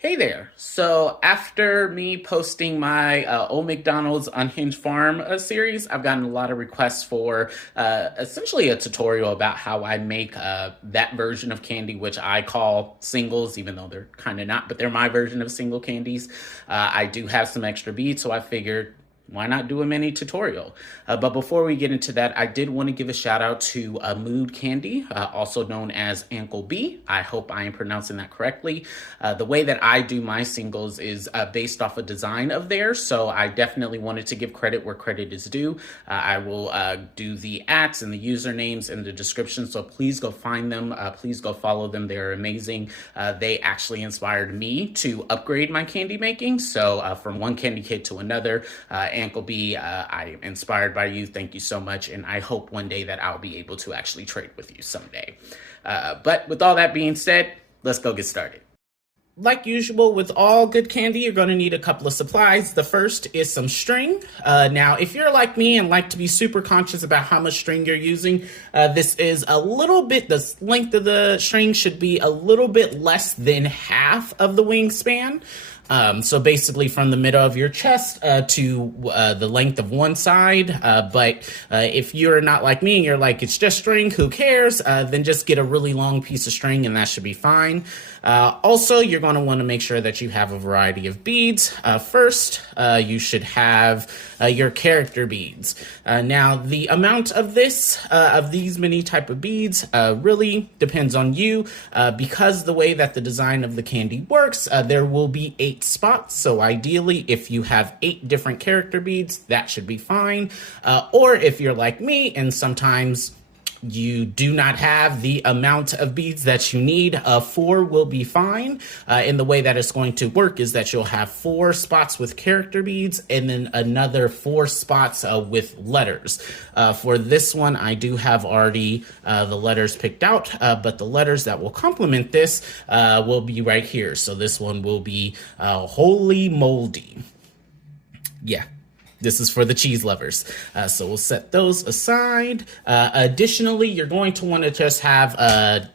Hey there. So after me posting my Old McDonald's Unhinged Farm series, I've gotten a lot of requests for essentially a tutorial about how I make that version of candy, which I call singles, even though they're kind of not, but they're my version of single candies. I do have some extra beads, so I figured why not do a mini tutorial? But before we get into that, I did want to give a shout out to Mood Candy, also known as Ankle B. I hope I am pronouncing that correctly. The way that I do my singles is based off a design of theirs, so I definitely wanted to give credit where credit is due. I will do the @s and the usernames in the description, so please go find them. Please go follow them. They're amazing. They actually inspired me to upgrade my candy making, so from one candy kit to another. Ankle B, I am inspired by you. Thank you so much. And I hope one day that I'll be able to actually trade with you someday. But with all that being said, let's go get started. Like usual, with all good candy, you're going to need a couple of supplies. The first is some string. Now, if you're like me and like to be super conscious about how much string you're using, this is a little bit, the length of the string should be a little bit less than half of the wingspan. So basically from the middle of your chest to the length of one side. But if you're not like me and you're like, it's just string, who cares? Then just get a really long piece of string and that should be fine. Also, you're going to want to make sure that you have a variety of beads. First, you should have your character beads. Now, the amount of these many type of beads really depends on you. Because the way that the design of the candy works, there will be 8 spots. So ideally, if you have 8 different character beads, that should be fine. Or if you're like me and sometimes you do not have the amount of beads that you need, 4 will be fine. And the way that it's going to work is that you'll have 4 spots with character beads and then another 4 spots with letters. For this one, I do have already the letters picked out, but the letters that will complement this will be right here. So this one will be Holy Moldy. Yeah. This is for the cheese lovers. So we'll set those aside. Additionally, you're going to want to just have, a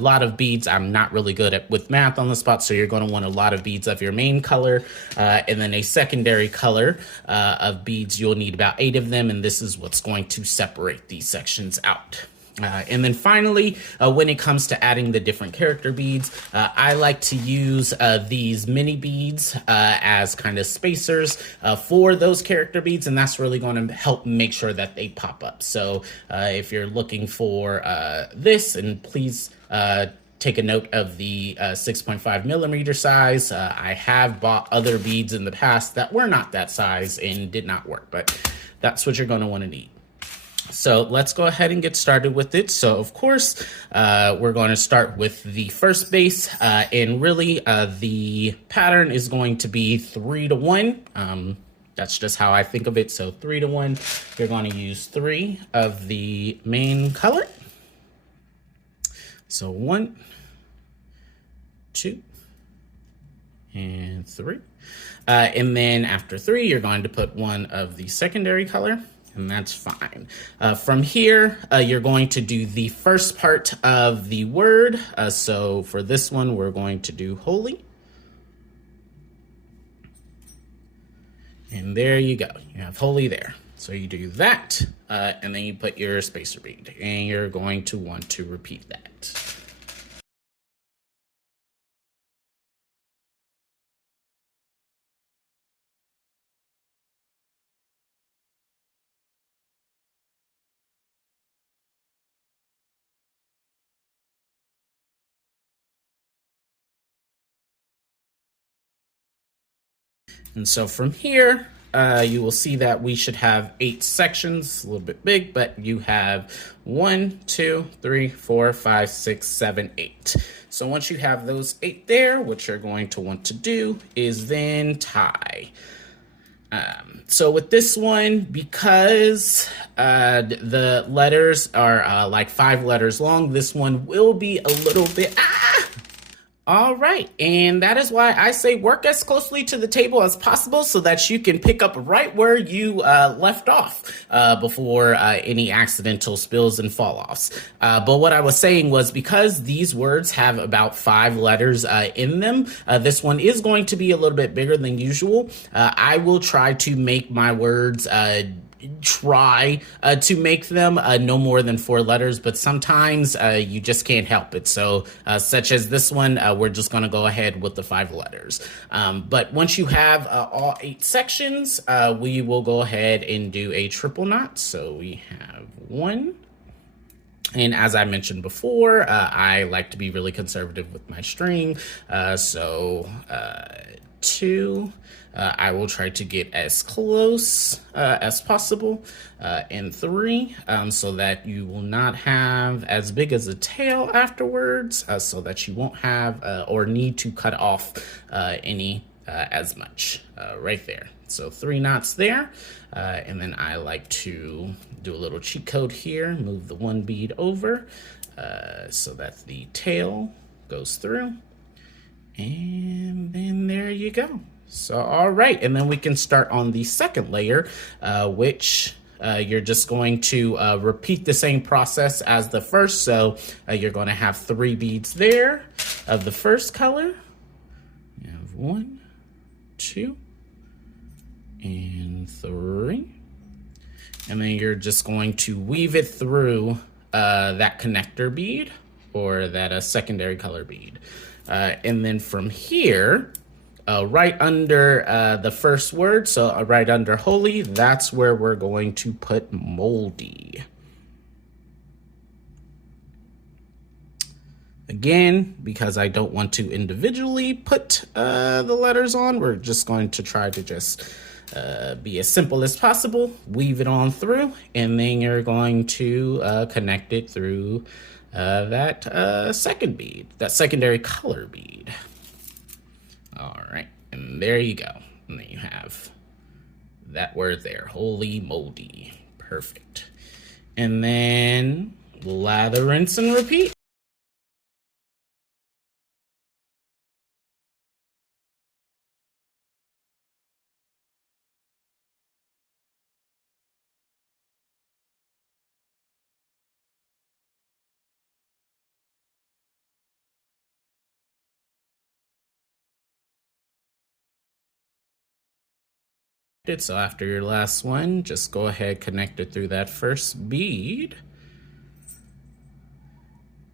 lot of beads. I'm not really good with math on the spot, so you're going to want a lot of beads of your main color, and then a secondary color of beads. You'll need about 8 of them, and this is what's going to separate these sections out. And then finally, when it comes to adding the different character beads, I like to use these mini beads as kind of spacers for those character beads, and that's really going to help make sure that they pop up. So if you're looking for this, and please take a note of the 6.5 millimeter size. I have bought other beads in the past that were not that size and did not work, but that's what you're going to want to need. So let's go ahead and get started with it. So of course, we're going to start with the first base, and really the pattern is going to be 3 to 1. That's just how I think of it. So 3 to 1, you're going to use 3 of the main color. So 1, 2, and 3. And then after 3, you're going to put 1 of the secondary color. And that's fine. From here, you're going to do the first part of the word. So for this one, we're going to do holy. And there you go. You have holy there. So you do that, and then you put your spacer bead. And you're going to want to repeat that. And so from here, you will see that we should have 8 sections, a little bit big, but you have 1, 2, 3, 4, 5, 6, 7, 8. So once you have those 8 there, what you're going to want to do is then tie. So with this one, because the letters are like 5 letters long, this one will be a little bit All right. And that is why I say work as closely to the table as possible so that you can pick up right where you left off before any accidental spills and fall offs. But what I was saying was because these words have about 5 letters in them, this one is going to be a little bit bigger than usual. I will try to make my words try to make them no more than 4 letters, but sometimes you just can't help it. So such as this one, we're just going to go ahead with the 5 letters. But once you have all 8 sections, we will go ahead and do a triple knot. So we have 1. And as I mentioned before, I like to be really conservative with my string. So 2. I will try to get as close as possible, and 3, so that you will not have as big as a tail afterwards, so that you won't have or need to cut off any as much right there. So 3 knots there, and then I like to do a little cheat code here, move the 1 bead over so that the tail goes through, and then there you go. So, all right, and then we can start on the second layer, which you're just going to repeat the same process as the first. So you're going to have 3 beads there of the first color. You have 1, 2, and 3. And then you're just going to weave it through that connector bead or that secondary color bead. And then from here, right under the first word, so right under holy, that's where we're going to put moldy. Again, because I don't want to individually put the letters on, we're just going to try to just be as simple as possible, weave it on through, and then you're going to connect it through that second bead, that secondary color bead. All right, and there you go. And then you have that word there, holy moldy. Perfect. And then lather, rinse, and repeat. So after your last one, just go ahead, connect it through that first bead.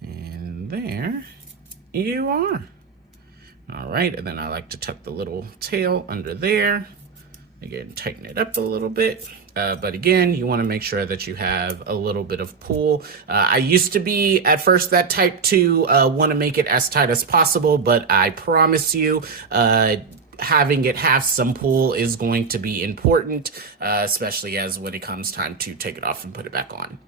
And there you are. All right, and then I like to tuck the little tail under there. Again, tighten it up a little bit. But again, you want to make sure that you have a little bit of pull. I used to be at first that type to want to make it as tight as possible, but I promise you, having it have some pull is going to be important, especially as when it comes time to take it off and put it back on.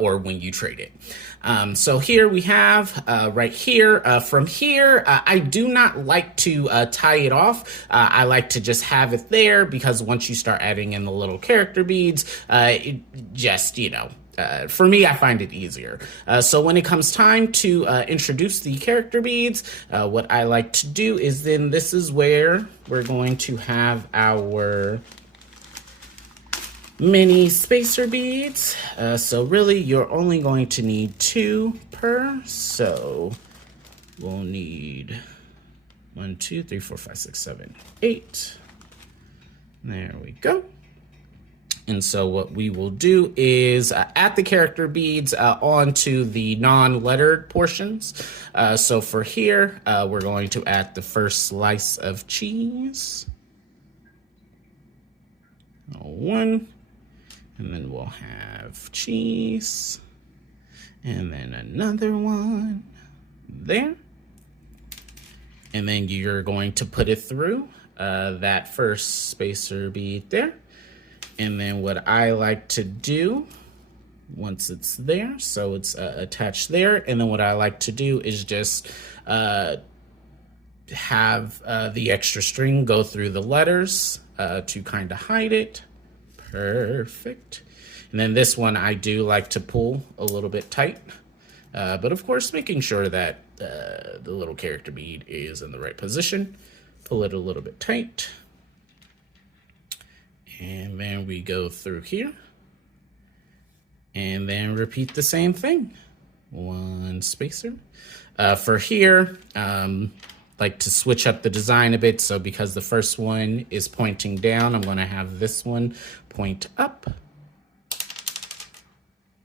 Or when you trade it. So here we have right here, from here, I do not like to tie it off. I like to just have it there because once you start adding in the little character beads, it just, you know, for me, I find it easier. So when it comes time to introduce the character beads, what I like to do is then this is where we're going to have our mini spacer beads. So really, you're only going to need 2 per. So we'll need 1, 2, 3, 4, 5, 6, 7, 8. There we go. And so what we will do is add the character beads onto the non-lettered portions. So for here, we're going to add the first slice of cheese. 1. And then we'll have cheese. And then another one there. And then you're going to put it through that first spacer bead there. And then what I like to do once it's there, so it's attached there, and then what I like to do is just have the extra string go through the letters to kind of hide it. Perfect. And then this one I do like to pull a little bit tight, but of course making sure that the little character bead is in the right position. Pull it a little bit tight. And then we go through here. And then repeat the same thing. One spacer. For here, like to switch up the design a bit. So because the first one is pointing down, I'm going to have this one point up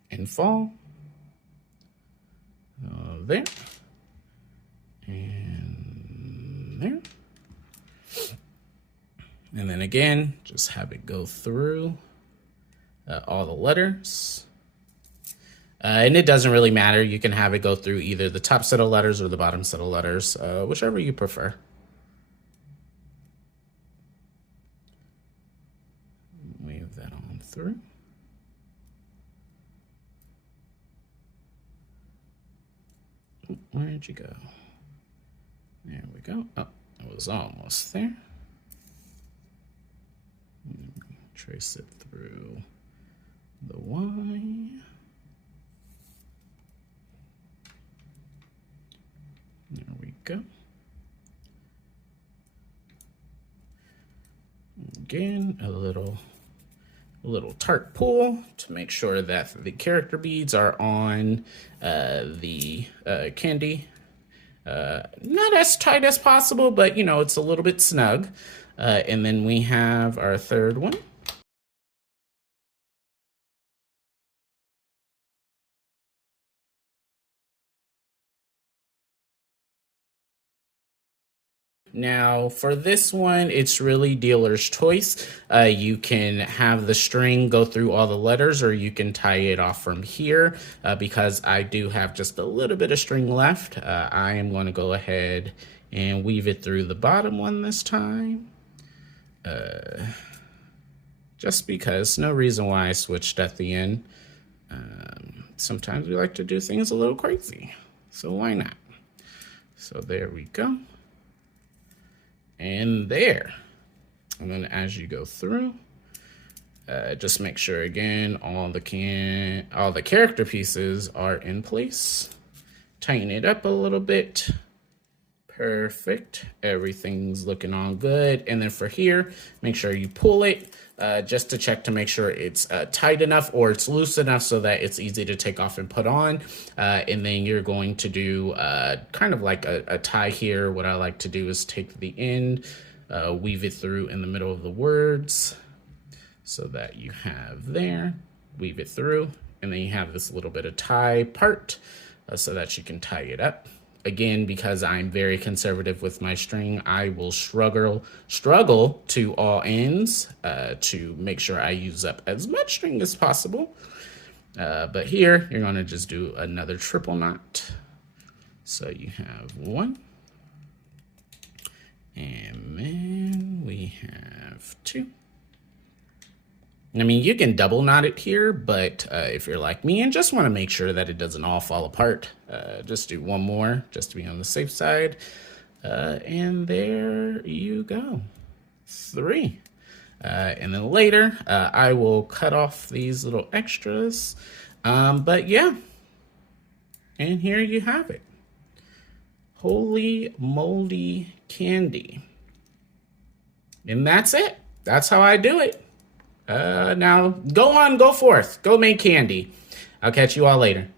and fall. There. And there. And then again, just have it go through all the letters. And it doesn't really matter. You can have it go through either the top set of letters or the bottom set of letters, whichever you prefer. Wave that on through. Where'd you go? There we go. Oh, it was almost there. Trace it through the Y. There we go. Again, a little tart pull to make sure that the character beads are on the Kandi. Not as tight as possible, but you know, it's a little bit snug. And then we have our third one. Now, for this one, it's really dealer's choice. You can have the string go through all the letters, or you can tie it off from here. Because I do have just a little bit of string left, I am going to go ahead and weave it through the bottom one this time. Just because, no reason why I switched at the end. Sometimes we like to do things a little crazy, so why not? So there we go. And there. And then as you go through, just make sure again all the character pieces are in place. Tighten it up a little bit. Perfect. Everything's looking all good. And then for here, make sure you pull it just to check to make sure it's tight enough or it's loose enough so that it's easy to take off and put on. And then you're going to do kind of like a tie here. What I like to do is take the end, weave it through in the middle of the words so that you have there, weave it through, and then you have this little bit of tie part so that you can tie it up. Again, because I'm very conservative with my string, I will struggle to all ends to make sure I use up as much string as possible. But here, you're going to just do another triple knot. So you have one. And then we have two. I mean, you can double knot it here, but if you're like me and just want to make sure that it doesn't all fall apart, just do one more just to be on the safe side. And there you go. Three. And then later, I will cut off these little extras. But yeah. And here you have it. Holy moldy Kandi. And that's it. That's how I do it. Now, go forth. Go make Kandi. I'll catch you all later.